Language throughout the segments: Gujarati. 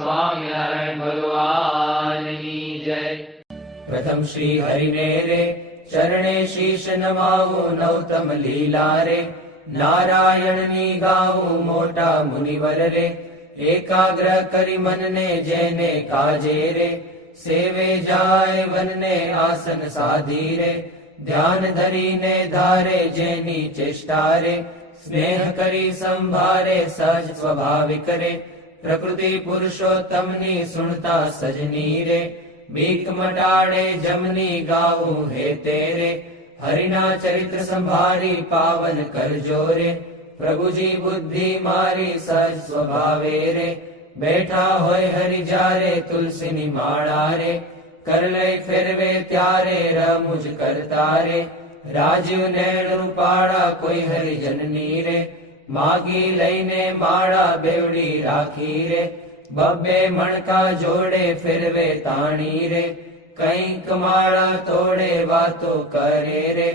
સ્વામિનારાયણ ભગવાનની જય. પ્રથમ શ્રી હરિને રે ચરણે શીશ નમાવું નૌતમ લીલા રે. નારાયણની ગાવું મોટા મુનિવર રે. એકાગ્ર કરી મનને જેને કાજે રે. સેવે જાય વનને આસન સાધી રે. ધ્યાન ધરીને ધારે જેની ચેષ્ટા રે. સ્નેહ કરી સંભારે સહજ સ્વાભાવિક રે. પ્રકૃતિ પુરુષોત્તમની સુણતા સજની રે. બીક મટાડે જમની ગાવું હે તેરે. હરિના ચરિત્ર સંભારી પાવન કરજો રે. પ્રભુજી બુદ્ધિ મારી સહજ સ્વભાવે રે. બેઠા હોય હરિ જારે તુલસીની માળા રે. કરલે ફેરવે ત્યારે રમુજ કરતા રે. રાજીવ નેણ રૂપાળા કોઈ હરિજનની રે. માગી લઈને માળા બેવડી રાખી રે. બબ્બે મણકા જોડે ફેરવે તાણી રે. કંઈક માળા તોડે વાતો કરે રે.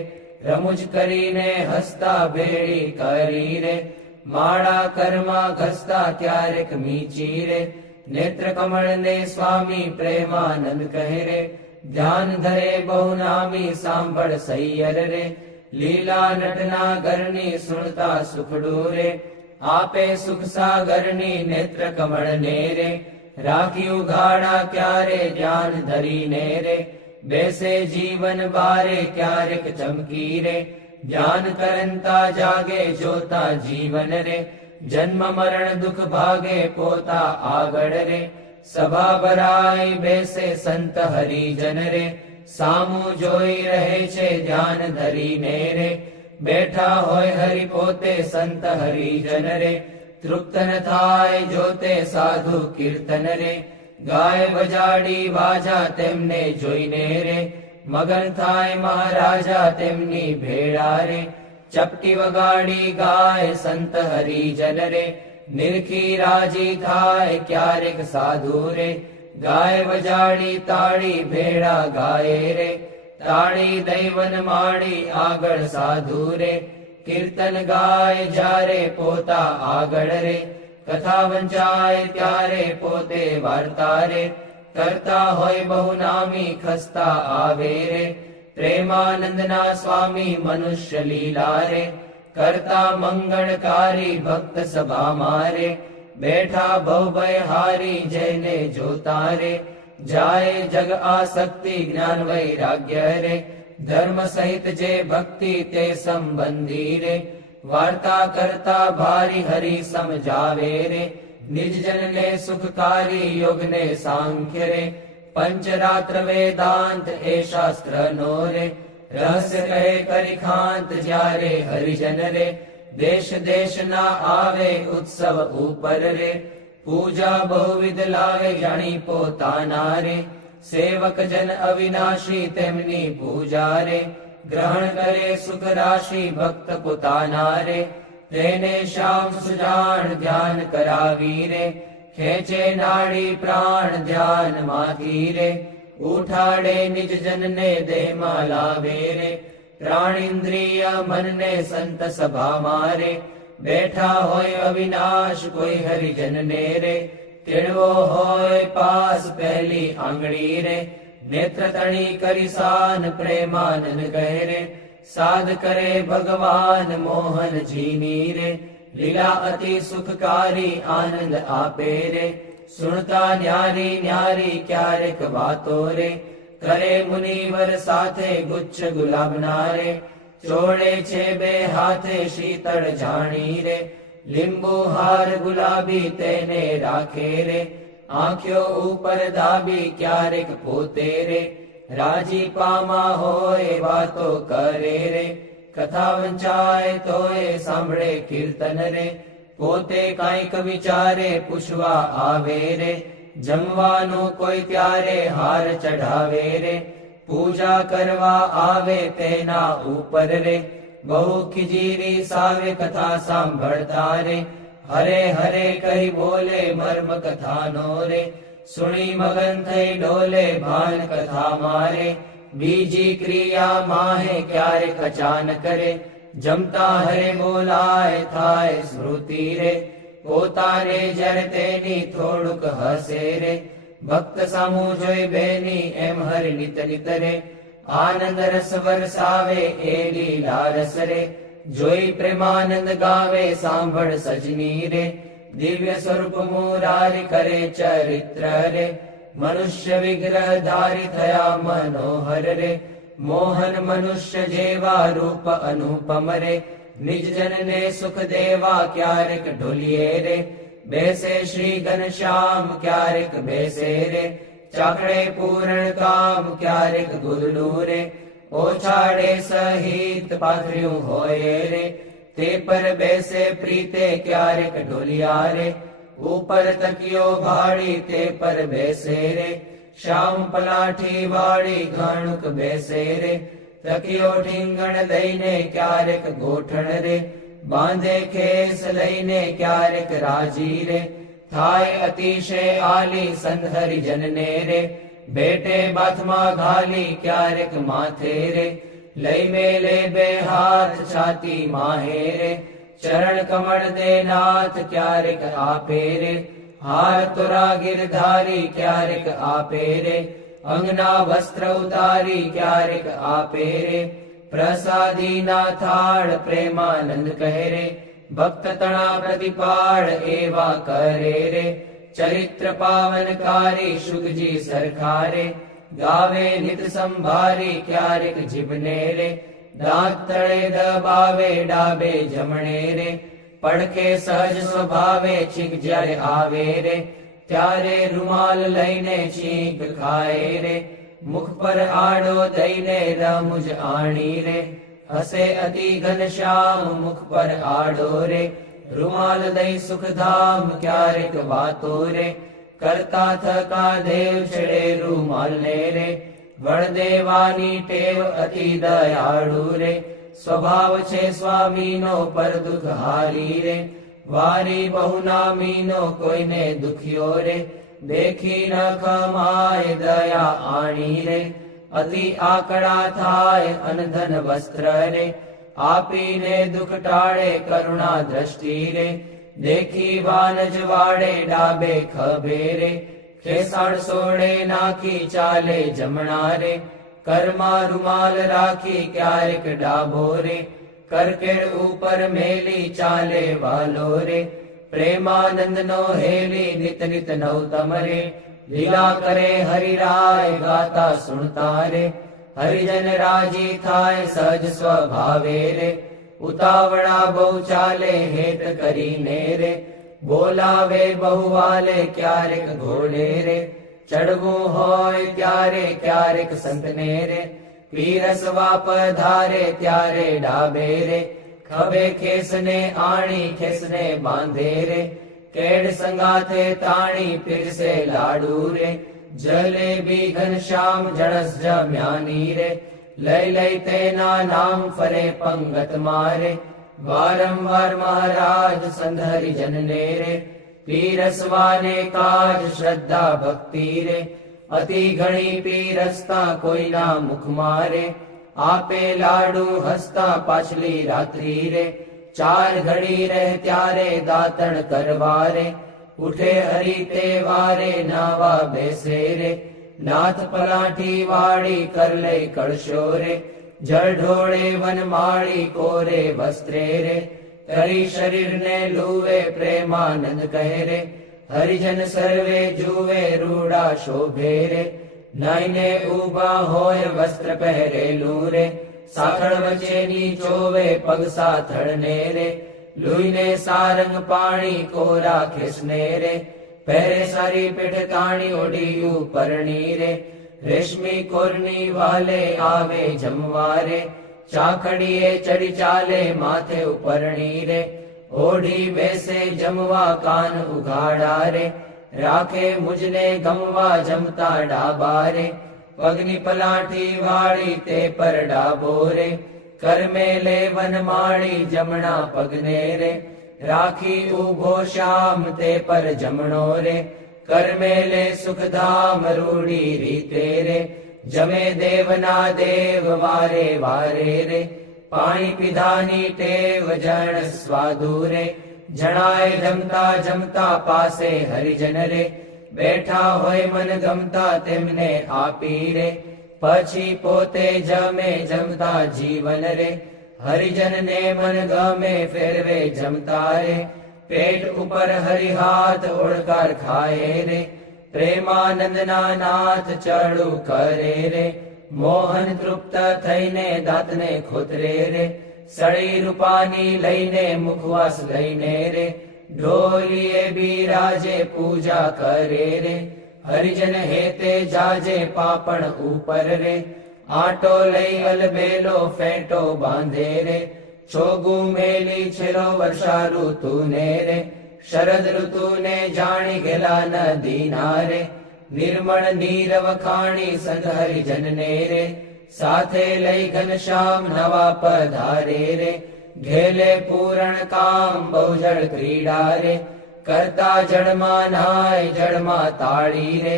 રમુજ કરીને હસતા ભેળી કરી રે. માળા કરમાં ઘસતા ક્યારેક મીચી રે. નેત્ર કમળ ને સ્વામી પ્રેમાનંદ કહે રે. ધ્યાન ધરે બહુ નામી સાંભળ સૈયર રે. લીલા નટના ઘરની સુણતા સુખડું રે. આપે સુખ સાગરની નેત્ર કમળ ને રે. રાખ્યું ગાડા ક્યારે ધ્યાન ધરીને રે. બેસે જીવન બારે ક્યારેક ચમકી રે. ધ્યાન કરંતા જાગે જોતા જીવન રે. જન્મ મરણ દુઃખ ભાગે પોતા આગળ રે. સભા ભરાય બેસે સંત હરિજન રે. સામું જોઈ રહે છે ધ્યાન ધરીને રે. બેઠા હોય હરિ પોતે સંત હરિજન રે. તૃપ્ત ન થાય જોતે સાધુ કીર્તન રે. ગાય વજાડી વાજા તેમને જોઈને રે. મગન થાય મહારાજા તેમની ભેળા રે. ચપટી વગાડી ગાય સંત હરિજન રે. નિરખી રાજી થાય ક્યારેક સાધુ રે. ગાય વજાડી તાળી ભેળા ગાય રે. તાળી દૈવન માડી આગળ સાધુ રે. કીર્તન ગાય જ્યારે પોતા આગળ રે. કથા વંચાય ત્યારે પોતે વાર્તા રે. કરતા હોય બહુ નામી ખસ્તા આવે રે. પ્રેમાનંદના સ્વામી મનુષ્ય લીલા રે. કરતા મંગળકારી ભક્ત સભા મારે. બેઠા ભવભય હારી જઈને જોતા રે. જાય જગ આસક્તિ જ્ઞાન વૈરાગ્ય રે. ધર્મ સહિત જે ભક્તિ તે સંબંધી રે. વાર્તા કરતા ભારી હરિ સમજાવે રે. નિજજન ને સુખકારી યોગ ને સાંખ્ય રે. પંચરાત્ર વેદાંત એ શાસ્ત્ર નો રે. રહસ્ય કહે કરી ખાંત જ્યારે હરિજન રે. દેશ દેશ ના આવે ઉત્સવ ઉપર રે. પૂજા બહુવિધ લાવે જાણી પોતાના રે. સેવક જન અવિનાશી તેમની પૂજા રે. ગ્રહણ કરે સુખ રાશિ ભક્ત પોતાના રે. તેને શ્યામ સુજાણ ધ્યાન કરાવી રે. ખેંચે નાડી પ્રાણ ધ્યાન માંથી રે. ઉઠાડે નિજ જનને દેહમાં લાવે રે. પ્રાણિન્દ્રિય મનને સંત સભા મારે. બેઠા હોય અવિનાશ કોઈ હરિજન ને રે. તેડવો હોય પાસ પહેલી આંગળી રે. નેત્ર તણી કરી સાન પ્રેમાનંદ કહે રે. સાધ કરે ભગવાન મોહન જીની રે. લીલા અતિ સુખકારી આનંદ આપે રે. સુણતા ન્યારી ન્યારી ક્યારેક વાતો રે. કરે મુનિવર સાથે ગુચ્છ ગુલાબના રે. ચોળે છે બે હાથે શીતળ જાણી રે. લીંબુ હાર ગુલાબી તેને રાખે રે. આંખ્યો ઉપર દાબી ક્યારેક પોતે રે. રાજી પામા હોય વાતો કરે રે. કથા વંચાય તોય સાંભળે કીર્તન રે. પોતે કાંઈક વિચારે પૂછવા આવે રે. જમવાનું કોઈ ત્યારે હાર ચઢાવે રે. પૂજા કરવા આવે તેના ઉપર રે. બહુ ખીજીરી સાવે કથા સાંભળતા રે. હરે હરે કહી બોલે મર્મ કથાનો રે. સુણી મગન થઈ ડોલે ભાન કથા મારે. બીજી ક્રિયા માહે ક્યારેક અચાનક રે. જમતા હરે બોલાય થાય સ્મૃતિ રે. પોતાને જ્યારે તેની થોડુંક હસે રે, ભક્ત સામું જોઈ બેની એમ હરિ નિત નિત રે, આનંદ રસ વરસાવે એ લીલા રસ રે, જોઈ પ્રેમાનંદ ગાવે સાંભળ સજની રે, દિવ્ય સ્વરૂપ મુરારી કરે ચરિત્ર રે, મનુષ્ય વિગ્રહ ધારી થયા મનોહર રે, મોહન મનુષ્ય જેવા રૂપ અનુપમ રે, નિજ જનને સુખ દેવા ક્યારેક ઢોલીએ રે, બેસે શ્રી ઘનશ્યામ ક્યારેક બેસે રે, ચાકડે પૂરણ કામ ક્યારેક ગુદડું રે, ઓછાડે સહિત પાથર્યું હોય રે, તે પર બેસે પ્રીતે ક્યારેક ઢોલિયા રે, ઉપર તકિયો ભાડી તે પર બેસે રે, શ્યામ પલાઠી વાળી ઘણુક બેસે રે, તકિયો ઠીંગણ લઈને ક્યારેક ગોઠણ રે, બાંધે ખેસ લઈને ક્યારેક રાજી રે, થાય અતિશય આલી સંહરી જનને રે, બેટે બાથમાં ઘાલી ક્યારેક માથે રે, લઈ મેલે બે હાથ છાતી માહે રે, ચરણ કમળ દે નાથ ક્યારેક આપે રે, હાર તોરા ગિરધારી ક્યારેક આપે રે, અંગના વસ્ત્ર ઉતારી ક્યારેક આપે રે, પ્રસાદી ના થાળ પ્રેમાનંદ કહે રે, ભક્ત તણા પ્રતિપાળ એવા કરે રે, ચરિત્ર પાવનકારી શુકજી સરખારે, ગાવે નિત સંભારી ક્યારેક જીભને રે, દાંત તળે દબાવે ડાબે જમણે રે, પડખે સહજ સ્વભાવે છીંક જ્યારે આવે રે, ત્યારે રૂમાલ લઈને છીંક ખાય રે, મુખ પર આડો દઈને રમુજ આણી રે, હસે અતિ ઘનશ્યામ મુખ પર આડો રે, રૂમાલ દઈ સુખધામ ક્યારેક વાતો રે, કરતા થકા દેવ છેડે રૂમાલ ને રે, વળ દેવાની ટેવ અતિ દયાળુ રે, સ્વભાવ છે સ્વામીનો પર દુઃખ હારી રે, વારી બહુ નામીનો કોઈને દુખ્યો રે, દેખી ન ખમાય દયા આણી રે, અતિ આકડા થાય અનધન વસ્ત્ર રે, આપીને દુઃખ ટાળે કરુણા દ્રષ્ટિ રે, દેખી વાનજ વાડે ડાબે ખભે રે, ખેસાડ સોડે નાખી ચાલે જમણા રે, કરમાં રૂમાલ રાખી ક્યારેક ડાબો રે, કરકેડ ઉપર મેલી ચાલે વાલો રે, પ્રેમાનંદ નો હેલી નિત નિત નવતમ રે, લીલા કરે હરિરાય ગાતા સુણતા રે, હરિજન રાજી થાય સહજ સ્વભાવે રે, ઉતાવળા બહુ ચાલે હેત કરીને રે, બોલાવે બહુ વાલે ક્યારેક ઘોડે રે, ચડવું હોય ત્યારે ક્યારેક સંતને રે, પીરસવા પધારે ત્યારે ડાબે રે, ખભે ખેસને આણી ખેસને બાંધે રે, કેડ સંગાથે તાણી પીરસે લાડુ રે, જલેબી ઘનશ્યામ જણસ જમ્યાની રે, લઈ લઈ તેના નામ ફરે પંગત મારે, વારંવાર મહારાજ સંધરી જનને રે, પીરસવાને કાજ શ્રદ્ધા ભક્તિ રે, અતિ ઘણી પીરસતા કોઈના મુખ મારે, આપે લાડુ હસતા પાછલી રાત્રિ રે, ચાર ઘડી રહે ત્યારે દાતણ કરવા રે, ઉઠે હરી તે વારે નાવા બેસે રે, નાથ પલાઠી વાળી કર લઈ કળશો રે, જળ ઢોળે વનમાળી કોરે વસ્ત્રે રે, કરી શરીરને લુવે પ્રેમાનંદ કહે રે, હરિજન સર્વે જુએ રૂડા શોભે રે, નાઈને ઉભા હોય વસ્ત્ર પહેરેલું રે, સાખળ વચ્ચેની ચોવે પગ સાથળને રે, લુઈને સારંગ પાણી કોરા ખેસને રે, પહેરે સારી પેઠ તાણી ઓઢી ઉપરણી રે, રેશમી કોરની વાલે આવે જમવા રે, ચાખડીએ ચડી ચાલે માથે ઉપરણી રે, ઓઢી બેસે જમવા કાન ઉઘાડા રે, રાખે મુજને ગમવા જમતા ડાબા રે, પગની પલાઠી વાળી તે પર ડાબો રે, કરમે લે વનમાળી જમણા પગને રે, રાખી ઉભો શ્યામ તે પર જમણો રે, કરમે લે સુખધામ રૂડી રીતે રે, જમે દેવના દેવ વારે વારે રે, પાણી પીધાની ટેવ જણ સ્વાદુ રે, જણાય જમતા જમતા પાસે હરિજન રે, બેઠા હોય મન ગમતા તેમને આપી રે, પછી પોતે જમે જમતા જીવન રે, હરિજન ને મન ગમે ફેરવે જમતા રે, પેટ ઉપર હરિહાથ ઓળકાર ખાય રે, પ્રેમાનંદના નાથ ચડું કરે રે, મોહન તૃપ્ત થઈને દાંતને ખોતરે રે, સળી રૂપાની લઈને મુખવાસ લઈને રે, ઢોલીએ બિરાજે પૂજા કરે રે, હરિજન હેતે જાજે પાપણ ઉપર રે, આટો લઈ અલબેલો ફેંટો બાંધે રે, છોગું મેલી છેલ્લો વર્ષા ઋતુને રે, શરદ ઋતુને જાણી ગેલા નદીના રે, નિર્મળ નીરવ ખાણી સંત હરિજનને રે, સાથે લઈ ઘનશ્યામ નવા પધારે રે, ઘેલે પૂરણ કામ બહુજળ ક્રીડા રે, કરતા જળમાં નાય જળમાં તાળી રે,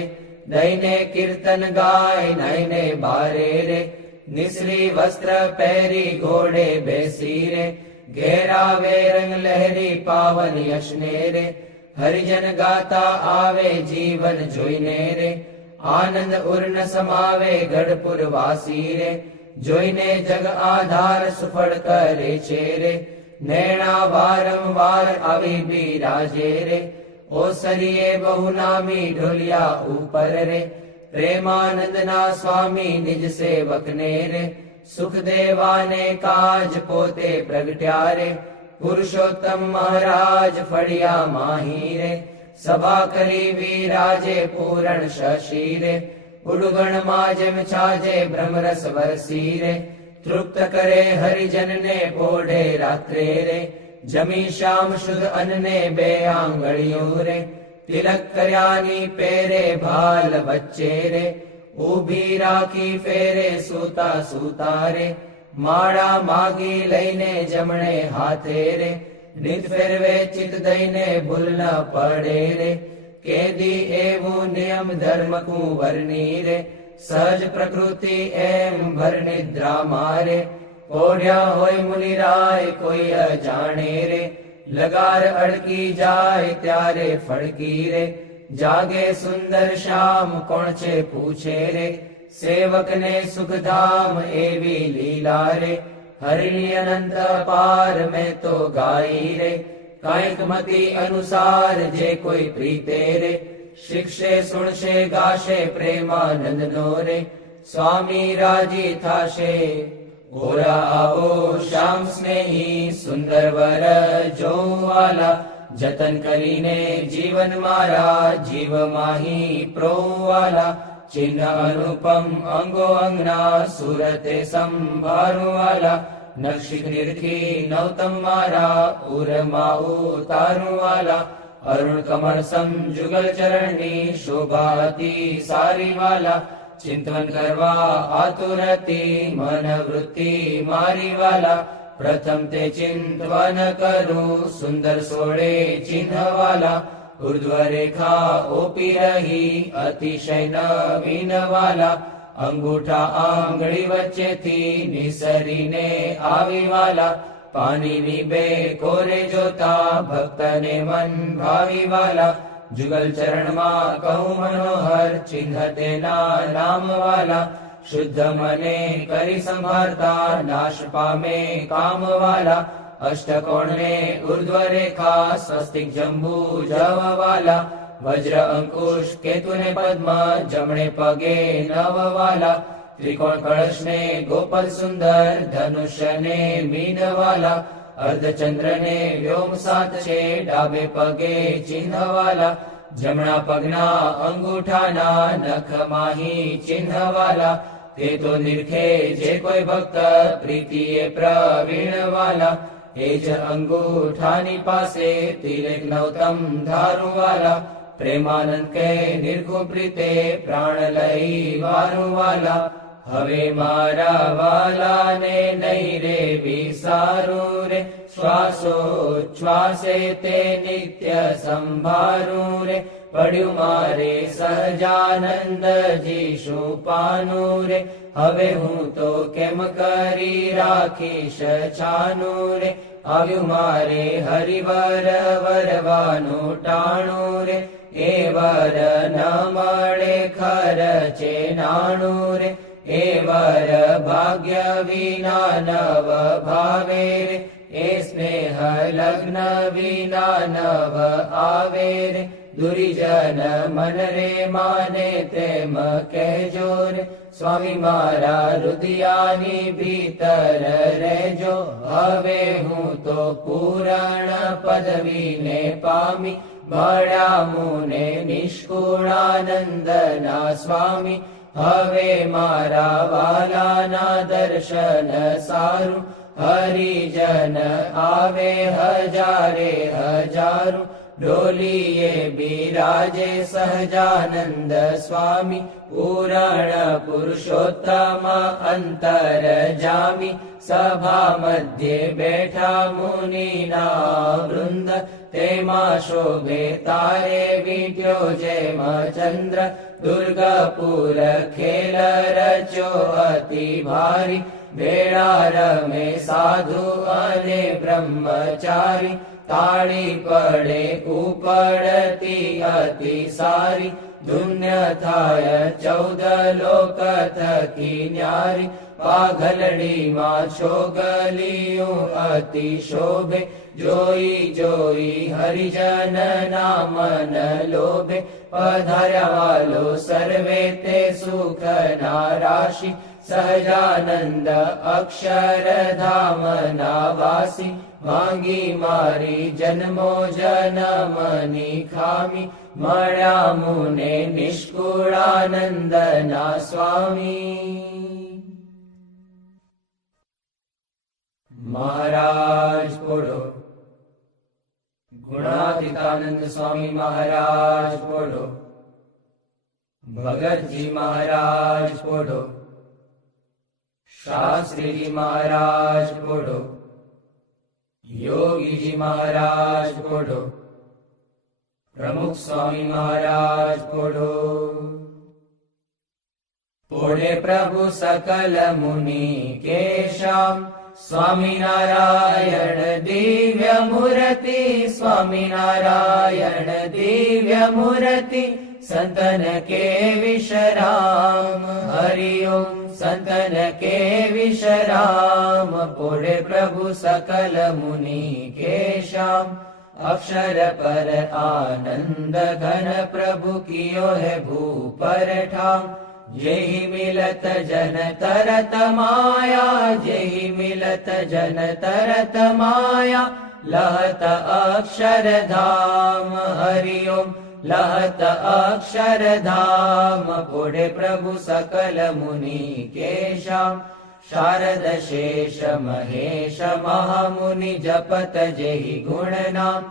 દઈને કીર્તન ગાય નઈને બારે રે, નિસરી વસ્ત્ર પહેરી ઘોડે બેસી રે, ઘેરાવે રંગ લહેરી પાવન યશને રે, હરિજન ગાતા આવે જીવન જોઈને રે, આનંદ ઉર્ન સમાવે ગઢપુર વાસી રે, જોઈને જગ આધાર સુફળ કરે છે રે, નૈણા વારંવાર આવી બિરાજે રે, ઓસરીએ બહુ નામી ઢોલિયા ઉપર રે, પ્રેમાનંદના સ્વામી નિજ સેવકને રે, સુખ દેવાને કાજ પોતે પ્રગટ્યા રે, પુરુષોત્તમ મહારાજ ફળિયા માહી રે, સભા કરી વિરાજે પૂરણ શશી રે, ઉડગણમાં જેમ છાજે બ્રહ્મરસ વરસી રે, તૃપ્ત કરે હરિજનને પોઢે રાત્રે રે, જમી શ્યામ શુદ્ધ અન્ને બે આંગળીઓ રે, તિલક કર્યાની પેરે ભાલ વચ્ચે રે, ઊભી રાખી ફેરે સૂતા સૂતા રે, માળા માગી લઈને જમણે હાથે રે, નિત ફેરવે ચિત દઈને ભૂલ ન પડે રે, કેદી એવું નિયમ ધર્મ કુંવરની રે, સહજ પ્રકૃતિ એમ ભર નિદ્રા મારે, ઓઢ્યા હોય મુનિરાય કોઈ અજાણે રે, લગાર અડકી જાય ત્યારે ફડકી રે, જાગે સુંદર શ્યામ કોણ છે પૂછે રે, સેવકને સુખધામ એવી લીલા રે, હરિની અનંત પાર મેં તો ગાઈ રે, કાંઈક મતિ અનુસાર જે કોઈ પ્રીતે રે, શિક્ષે સુણશે ગાશે પ્રેમાનંદ નો રે, સ્વામી રાજી થાશે. ઓરા આવો શ્યામ સ્નેહી સુંદર વર જોવાલા, જતન કરીને જીવન મારા જીવ માહી પ્રોવાલા, ચિહ્ન અનુપમ અંગો અંગના સુરતે સંભાળવાલા, નક્ષિક નિરખી નવતમ મારા ઉરમાં ઉતારવાલા, અરુણ કમળ સમ જુગલ ચરણની શોભાતી સારી વાલા, ચિંતન કરવા આતુરતી મન વૃત્તિ મારી વાલા, પ્રથમ તે ચિંતવન કરું સુંદર સોળે ચિહ્નવાલા, ઉર્ધ્વ રેખા ઓપી રહી અતિશય નવીન વાલા, અંગૂઠા આંગળી વચ્ચેથી નિસરીને આવી વાલા, પાણીની બે કોરે જોતા ભક્તને મન ભાવી વાલા, જુગલ ચરણમાં કહું મનોહર ચિહ્ન તેના નામ વાલા, શુદ્ધ મને કરી સંભાળતા નાશ પામે કામ વાલા, અષ્ટકોણને ઉર્ધ્વ રેખા સ્વસ્તિક જંબુ જવાલા, વજ્ર અંકુશ કેતુને પદ્મ જમણે પગે નવવાલા, ત્રિકોણ કળશને ગોપલ સુંદર ધનુષ્યને મીનવાલા, અર્ધચંદ્રને વ્યોમ સાત છે ડાબે પગે ચિહ્નવાલા, જમણા પગના અંગૂઠાના નખ માહી ચિહ્નવાલા, તે તો નિરખે જે કોઈ ભક્ત પ્રીતિએ પ્રવીણવાલા, એ જ અંગૂઠાની પાસે તિલક નવતમ ધારુવાલા, પ્રેમાનંદ કે નિર્ગુ પ્રીતે પ્રાણ લઈ વારુવાલા, હવે મારા વાલાને નહીં રે વિસારું રે, શ્વાસોચ્છ્વાસે તે નિત્ય સંભારું રે, પડ્યું મારે સહજાનંદજી શું પાનું રે, હવે હું તો કેમ કરી રાખીશ છાનું રે, આવ્યું મારે હરિવર વરવાનું ટાણું રે, એ વર ન મળે ખર્ચે નાણું રે, એ વર ભાગ્ય વિના નવ ભાવે રે, એ સ્નેહ લગ્ન વિના નવ આવે રે, દુર્જન મન રે માને તેમ કહેજો રે, સ્વામી મારા હૃદયાની ભીતર રહેજો, હવે હું તો પૂરણ પદવીને પામી, મળ્યા મુને નિષ્કુળાનંદના સ્વામી, હવે મારા વાલાના દર્શન સારું, હરિજન આવે હજારે હજારું, ડોલીએ બિરાજે સહજાનંદ સ્વામી, પૂરણ પુરુષોત્તમ અંતર જામી, સભા મધ્યે બેઠા મુનિના વૃંદ, તેમાં શોભે તારે વીટ્યો જેમ ચંદ્ર, દુર્ગાપુર ખેલ રચ્યો અતિ ભારી, વેળા રમે સાધુ અને બ્રહ્મચારી, તાળી પડે ઉપડતી અતિ સારી, ધુન્ય થાય 14 લોક થકી ન્યારી, પાઘલડીમાં છોગલિયું અતિ શોભે, જોઈ જોઈ હરિજન ના મન લોભે, પધાર્યા વાલો સર્વે તે સુખ ના રાશિ, સહજાનંદ અક્ષરધામ ના વાસી, માંગી મારી જન્મો જન્મની ખામી, મળ્યા મુને નિષ્કુળાનંદ ના સ્વામી. મહારાજ બોલો. ગુણાતીતાનંદ સ્વામી મહારાજ બોલો. ભગતજી મહારાજ બોલો. શાસ્ત્રીજી મહારાજ બોલો. યોગીજી મહારાજ બોલો. પ્રમુખ સ્વામી મહારાજ બોલો. બોલે પ્રભુ સકલ મુનિ કેશામ, સ્વામિનારાયણ દિવ્ય મૂર્તિ, સ્વામિનારાયણ દિવ્ય મૂર્તિ, સંતન કે વિશ્રામ, હરિ ઓમ સંતન કે વિશ્રામ, પોળે પ્રભુ સકલ મુનિ કેશામ, અક્ષર પર આનંદ ઘન પ્રભુ કિયો હે ભૂપર ઠામ, જેહી મિલત જન તરત માયા, જેહી મિલત જન તરત માયા, લહત અક્ષરધામ, હરિ ઓમ લહત અક્ષરધામ, પોળે પ્રભુ સકલ મુનિ કેશામ, શારદ શેષ મહેશ મહામુનિ જપત જેહી ગુણ નામ,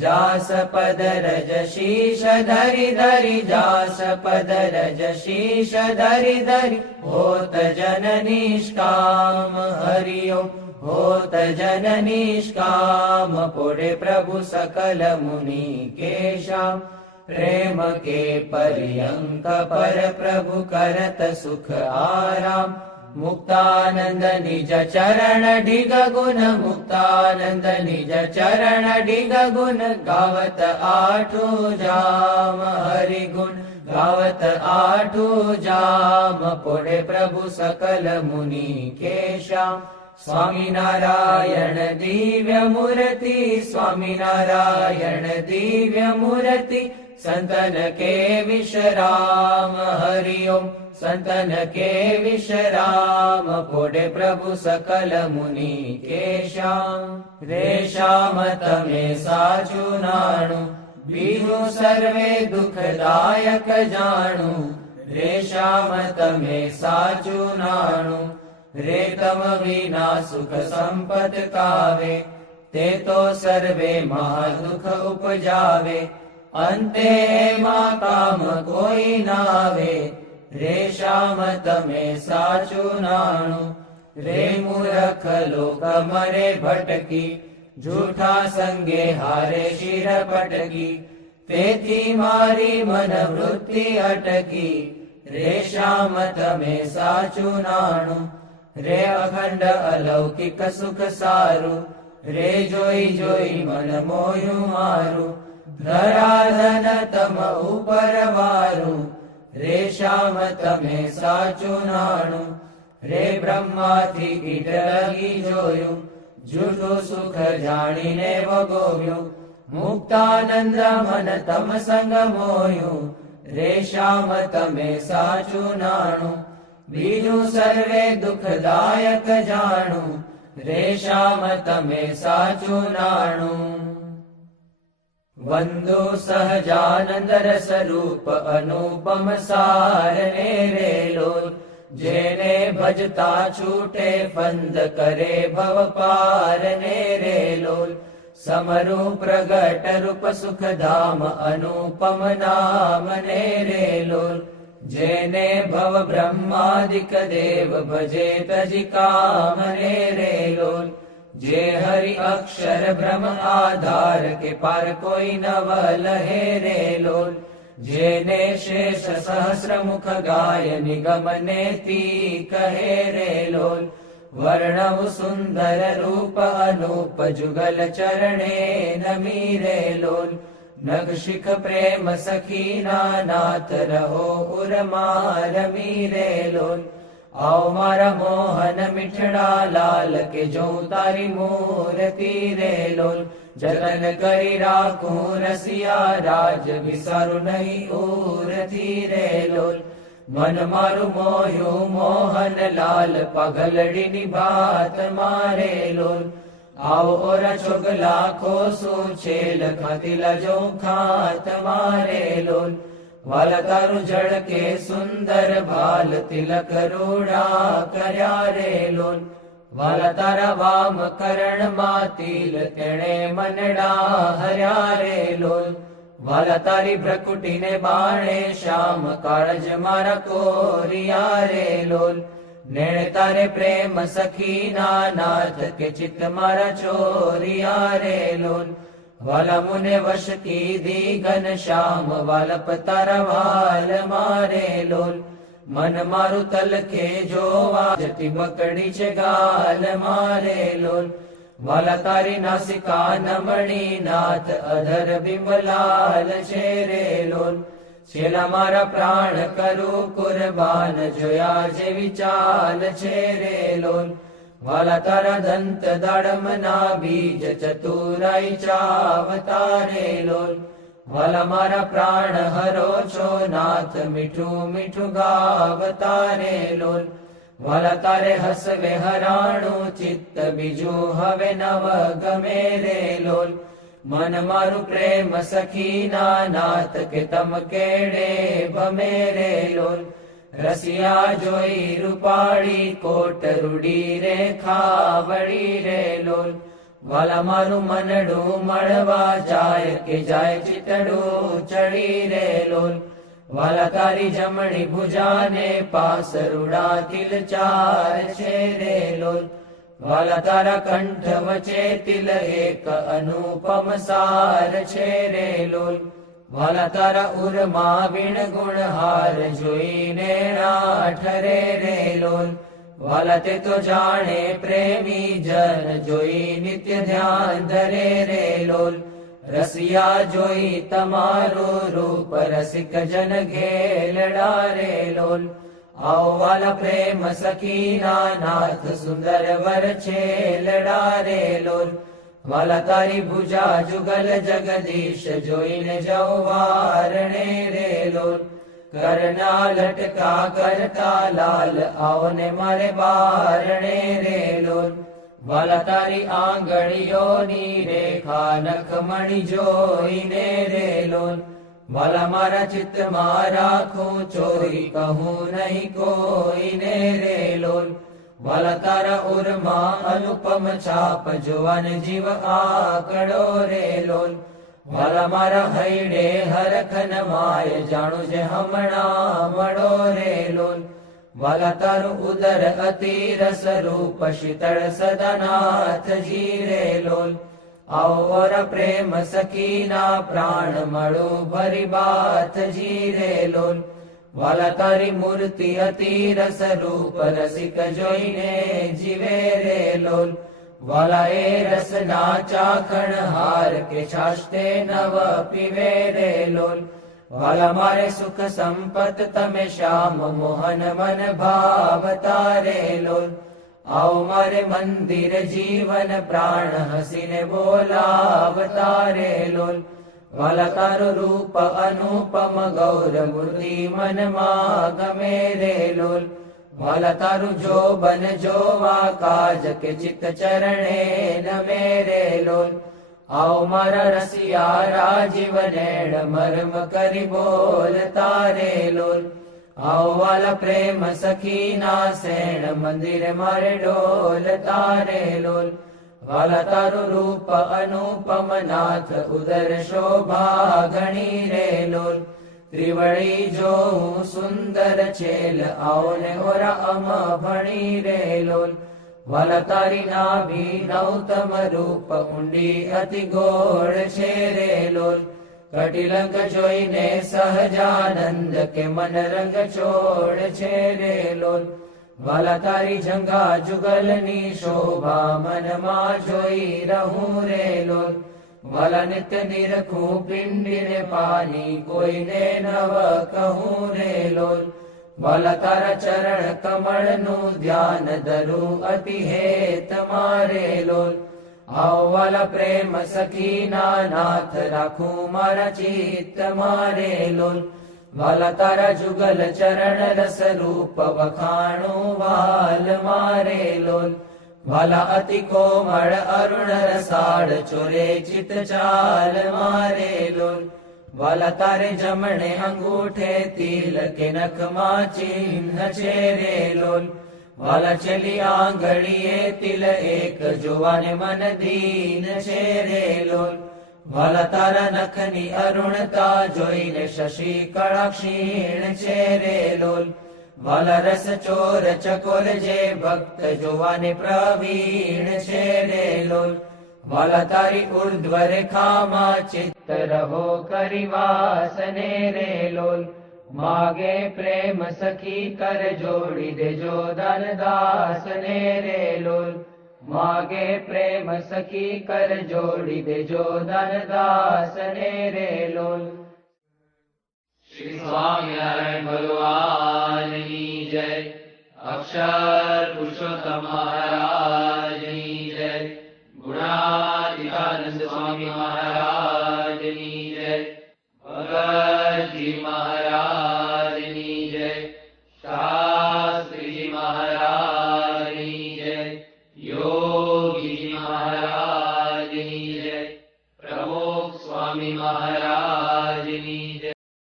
જાસ પદ રજ શીશ ધરી ધરી, જાસ પદ રજ શીશ ધરી ધરી, હોત જન નિષ્કામ, હરિ ઓમ હોત જન નિષ્કામ, પોળે પ્રભુ સકલ મુનિ કેશામ, પ્રેમ કે પર્યંક પર પ્રભુ કરત સુખ આરામ, મુક્તાનંદ નિજ ચરણ ઢીગ ગુણ, મુક્તાનંદ નિજ ચરણ ઢીગ ગુણ, ગાવત આઠું જામ, હરિ ગુણ ગાવત આઠું જામ, પોળે પ્રભુ સકલ મુનિ કેશામ, સ્વામિનારાયણ દિવ્ય મૂર્તિ, સ્વામિનારાયણ દિવ્ય મૂર્તિ, સંતન કે વિશ્રામ, હરિ ઓમ સંતન કે વિશ્રામ, પોળે પ્રભુ સકલ મુનિ કેશામ, રેશામ તમે સાચું નાણું, બીજું સર્વે દુઃખદાયક જાણું, રેશામ તમે સાચું નાણું, રેતમ વિના સુખ સંપત કાવે, તે તો સર્વે મહાદુઃખ ઉપજાવે, અંતે એમાં કામ કોઈ નાવે, રેશામ તમે સાચું નાણું, રે મૂરખ લોક મરે ભટકી, જૂઠા સંગે હારે શિર પટકી, તેથી મારી મન વૃત્તિ અટકી, રેશામ તમે સાચું નાણું, રે અખંડ અલૌકિક સુખ સારું, રે જોઈ જોઈ મન મોયું મારું, ધરાધન તમ ઉપર વારું, રે શ્યામ તમે સાચું નાણું, રે બ્રહ્માથી ઈટ લગી જોયું, જૂઠું સુખ જાણીને વગોવ્યું, મુક્તાનંદ મન તમ સંગ મોયું, રે શ્યામ તમે સાચું નાણું, બીજું સર્વે દુઃખદાયક જાણું, રે શ્યામ તમે સાચું નાણું. વંદો સહજાનંદ રસ રૂપ અનુપમ સાર ને રે લોલ, જેને ભજતા છૂટે ફંદ કરે ભવ પાર ને રે લોલ, સમરૂ પ્રગટ રૂપ સુખધામ અનુપમ નામ ને રે લોલ, જેને ભવ બ્રહ્માદિક દેવ ભજે તજી કામ ને રે લોલ, જે હરિ અક્ષર બ્રહ્મ આધાર કે પાર કોઈ નવ લહે રે લોલ, જેને શેષ સહસ્ર મુખ ગાય નિગમ નેતિ કહે રે લોલ, વર્ણવ સુંદર રૂપ અનુપ જુગલ ચરણે નમી રે લોલ, નગ શિખ પ્રેમ સખીના નાથ રહો ઉરમાં રમી રે લોલ, આવ મારા મોહન મીઠડા લાલ કે જો તારી મૂર્તિ રે લોલ, જતન કરી રાખું રસિયા રાજ વિસારું નહીં ઉરથી રે લોલ, મન મારું મોયું મોહન લાલ પગલડીની ભાત મારે લોલ, આવો ઓરા છોગ લાખો શું છે લખાતી લજો ખાત મારે લોલ, વાલ તારું જળ કે સુંદર ભાલ તિલક રૂડા કર્યા રે લોલ, વાલ તારા વામ કરણ માં તિલ તેણે મનડા હર્યા રે લોલ, વાલ તારી ભ્રકુટીને બાણે શ્યામ કાળજ મારા કોરિયા રે લોલ, નેણ તારે પ્રેમ સખીના નાથ કે ચિત્ત મારા ચોરિયા રે લોલ, વાલા મુને વશ કીધી ઘન શ્યામ વાલપ તારા વાલ મારે લોલ, મન મારું તલખે જોવા જતી બકડી છે ગાલ મારે લોલ, વાલા તારી નાસિકા નમણી નાથ અધર બિંબલાલ છે રે લોલ, છેલ્લા મારા પ્રાણ કરું કુરબાન જોયા જેવી ચાલ છે રે લોલ, વાલા તારા દંત દાડમના બીજ ચતુરાઈ ચાવતા રે લોલ, વાલા મારા પ્રાણ હરો છો નાથ મીઠું મીઠું ગાવતા રે લોલ, વાલા તારે હસવે હરાણું ચિત્ત બીજું હવે નવ ગમે રે લોલ, મન મારું પ્રેમ સખીના નાથ કે તમ કેડે ભમે રે લોલ, રસિયા જોઈ રૂપાળી કોટ રૂડી રે ખાવડી રે લોલ, વાલા મારું મનડું મળવા જાય કે જાય ચિતડું ચડી રે લોલ, વાલા તારી જમણી ભુજાને પાસ રૂડા તિલ ચાર છે રે લોલ, વાલા તારા કંઠ વચ્ચે તિલ એક અનુપમ સાર છે રે લોલ, વાલા તારા ઉરમાં વીણ ગુણ હાર જોઈને ઠરે રે લોલ, વાલા તે તો જાણે પ્રેમી જન જોઈ નિત્ય ધ્યાન ધરે રે લોલ, રસિયા જોઈ તમારું રૂપ રસિક જન ઘેલડા રે લોલ, આવો વાલા પ્રેમ સખીના નાથ સુંદર વર છેલડા રે લોલ, વાલા તારી ભુજા જુગલ જગદીશ જોઈને જવારણે રે લોલ, કરના લટકા કરતા લાલ આવને મારે બારણે રે લોલ, વાલા તારી આંગળીઓની રેખા નખમણી જોઈને રે લોલ, વાલા મારા ચિત્તમાં રાખું ચોરી કહું નહીં કોઈને રે લોલ, વાલા તારા ઉરમાં અનુપમ છાપ જોવાન જીવ આકડો રે લોલ, વાલા મારા હૈડે હરખન માય જાણું જે હમણાં મળો રે લોલ, વાલા તારું ઉદર અતિ રસ રૂપ શીતળ સદાનાથજી રે લોલ, આવર પ્રેમ સખીના પ્રાણ મળું ભરી બાથજી રે લોલ, વાલા તારી મૂર્તિ અતિ રસ રૂપ રસિક જોઈને જીવે રે લોલ, વાલા એ રસના ચાખણ હાર કે છાશતે નવ પીવે રે લોલ. વાલા મારે સુખ સંપત તમે શ્યામ મોહન મન ભાવતા રે લોલ. આવો મારે મંદિર જીવન પ્રાણ હસીને બોલાવતા રે લોલ. વાલા તારું રૂપ અનુપમ ગૌર મૂર્તિ મનમાં ગમે રે લોલ. વાલા તારું જોબન જોવા કાજ કે ચિત્ત ચરણે નમે રે લોલ. આવો મારા રસિયા રાજીવ નેણ મર્મ કરી બોલતા રે લોલ. આવો વાલા પ્રેમ સખી ના સેણ મંદિર મારે ડોલતા રે લોલ. વાલા તારું રૂપ અનુપમ નાથ ઉદર શોભા ઘણી રે લોલ. ત્રિવળી જોઉં સુંદર છેલ આવો ને ઓરા અમ ભણી રે લોલ. વાલા તારી નાભી નૌતમ રૂપ ઊંડી અતિ ગોળ છે રે લોલ. કટિલંક જોઈને સહજાનંદ કે મન રંગ છોડ છે રે લોલ. વાલા તારી જંગા જુગલની શોભા મનમાં જોઈ રહું રે લોલ. વાલા નિત્ય નિરખું પિંડીને પાની કોઈને નવ કહું રે લોલ. વાલા તારા ચરણ કમળનું ધ્યાન ધરું અતિ હેત મારે લોલ. આવો વાલા પ્રેમ સખીના નાથ રાખું મારા ચિત્ત મારે લોલ. વાલા તારા જુગલ ચરણ રસ રૂપ વખાણું વાલ મારે લોલ. વાલા અતિ કોમળ અરુણ રસાળ ચોરે ચિત ચાલ મારે લોલ. વાલા તારે જમણે અંગૂઠે તિલ કે નખમાં ચિહ્ન છે રે લોલ. વાલા છેલ્લી આંગળીએ તિલ એક જોવાને મન દીન છે રે લોલ. વાલા તારા નખની અરુણતા જોઈને શશી કળા ક્ષીણ છે રે લોલ. વાલા રસ ચોર ચકોર જે ભક્ત જોવાને પ્રવીણ છે રે લોલ. વાલા તારી ઉર્ધ્વ રેખામાં ચિત્ત રહો કરી વાસને રે લોલ. માગે પ્રેમ સખી કર જોડી દેજો દાન દાસને રે લોલ. માગે પ્રેમ સખી કર જોડી દેજો દાન દાસને રે લોલ. શ્રી સ્વામિનારાયણ ભગવાનની જય. અક્ષર પુરુષોત્તમ મહારાજની જય. ગુણાતીતાનંદ સ્વામી મહારાજની જય. ભગતજી મહારાજ